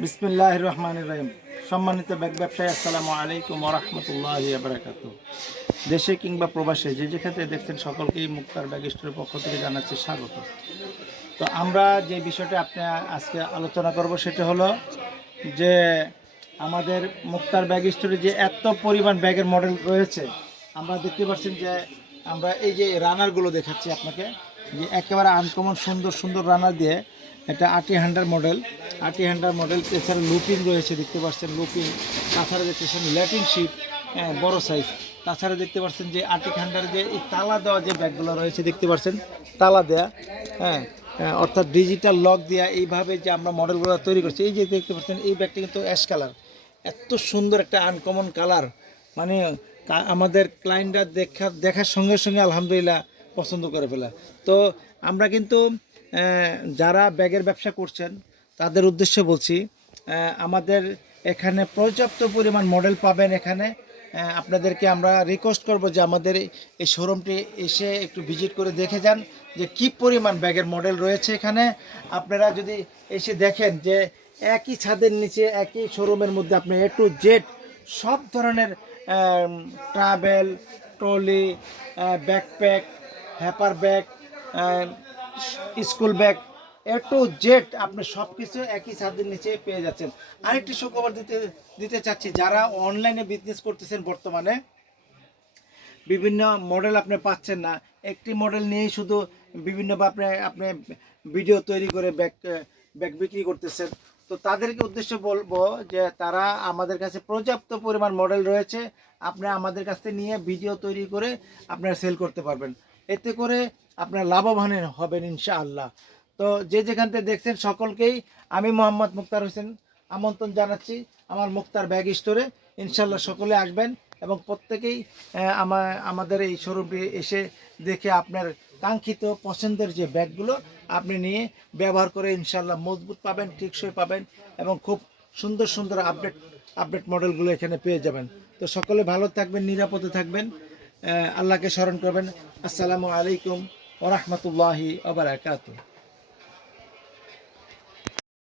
বিসমিল্লাহির রহমানির রহিম। সম্মানিত ব্যাগ ব্যবসায়ী, আসসালামু আলাইকুম ওয়া রাহমাতুল্লাহি ওয়া বারাকাতুহু। দেশে কিংবা প্রবাসে যে যেখানে দেখছেন সকলকেই মুক্তার ব্যাগ স্টোরের পক্ষ থেকে জানাচ্ছি স্বাগত। তো আমরা যে বিষয়টা আজকে আলোচনা করব সেটা হলো যে আমাদের মুক্তার ব্যাগ স্টোরে যে এত পরিমাণ ব্যাগের মডেল রয়েছে, আমরা দেখতে পাচ্ছেন যে আমরা এই যে রানারগুলো দেখাচ্ছি আপনাকে, যে একেবারে আনকমন সুন্দর সুন্দর রানার দিয়ে এটা 80 মডেল। এছাড়া লুপিং রয়েছে, দেখতে পাচ্ছেন লুপিং। তাছাড়া দেখতে পাচ্ছেন ল্যাটিন শিপ, বড় সাইজ। তাছাড়া দেখতে পাচ্ছেন যে 80 যে এই তালা দেওয়া যে ব্যাগগুলো রয়েছে, দেখতে পাচ্ছেন তালা দেয়া, হ্যাঁ, অর্থাৎ ডিজিটাল লক দেওয়া। এইভাবে যে আমরা মডেলগুলো তৈরি করছি, এই যে দেখতে পাচ্ছেন এই ব্যাগটা কিন্তু অ্যাশ কালার, এত সুন্দর একটা আনকমন কালার, মানে আমাদের ক্লায়েন্টরা দেখার সঙ্গে সঙ্গে আলহামদুলিল্লাহ পছন্দ করে ফেলা। তো আমরা কিন্তু যারা ব্যাগের ব্যবসা করছেন তাদের উদ্দেশ্যে বলছি, আমাদের এখানে পর্যাপ্ত পরিমাণ মডেল পাবেন। এখানে আপনাদেরকে আমরা রিকোয়েস্ট করব যে আমাদের এই শোরুমটি এসে একটু ভিজিট করে দেখে যান যে কী পরিমাণ ব্যাগের মডেল রয়েছে এখানে। আপনারা যদি এসে দেখেন যে একই ছাদের নিচে একই শোরুমের মধ্যে আপনি A to Z সব ধরনের ট্রাভেল, ট্রলি, ব্যাকপ্যাক, হ্যাপার bag, school bag, A to Z আপনি সব কিছু একই ছাদের নিচে পেয়ে যাচ্ছেন। আরেকটি সুখবর দিতে চাচ্ছি, যারা অনলাইনে বিজনেস করতেছেন, বর্তমানে বিভিন্ন মডেল আপনি পাচ্ছেন না, একটি মডেল নিয়েই শুধু বিভিন্নভাবে আপনি ভিডিও তৈরি করে ব্যাগ বিক্রি করতেছেন। তো তাদেরকে উদ্দেশ্যে বলবো যে তারা আমাদের কাছে পর্যাপ্ত পরিমাণ মডেল রয়েছে, আপনি আমাদের কাছ থেকে নিয়ে ভিডিও তৈরি করে আপনারা সেল করতে পারবেন। এতে করে আপনার লাভবান হবেন ইনশাআল্লাহ। তো যে যেখান থেকে দেখছেন সকলকেই আমি মোহাম্মদ মুক্তার হোসেন আমন্ত্রণ জানাচ্ছি আমার মুক্তার ব্যাগ স্টোরে। ইনশাআল্লাহ সকলে আসবেন এবং প্রত্যেকেই আমাদের এই শোরুমটি এসে দেখে আপনার কাঙ্ক্ষিত পছন্দের যে ব্যাগগুলো আপনি নিয়ে ব্যবহার করে ইনশাআল্লাহ মজবুত পাবেন, টেকসই পাবেন এবং খুব সুন্দর সুন্দর আপডেট মডেলগুলো এখানে পেয়ে যাবেন। তো সকলে ভালো থাকবেন, নিরাপদে থাকবেন, আল্লাহকে স্মরণ করবেন। আসসালামু আলাইকুম ওয়া রাহমাতুল্লাহি ওয়া বারাকাতুহু।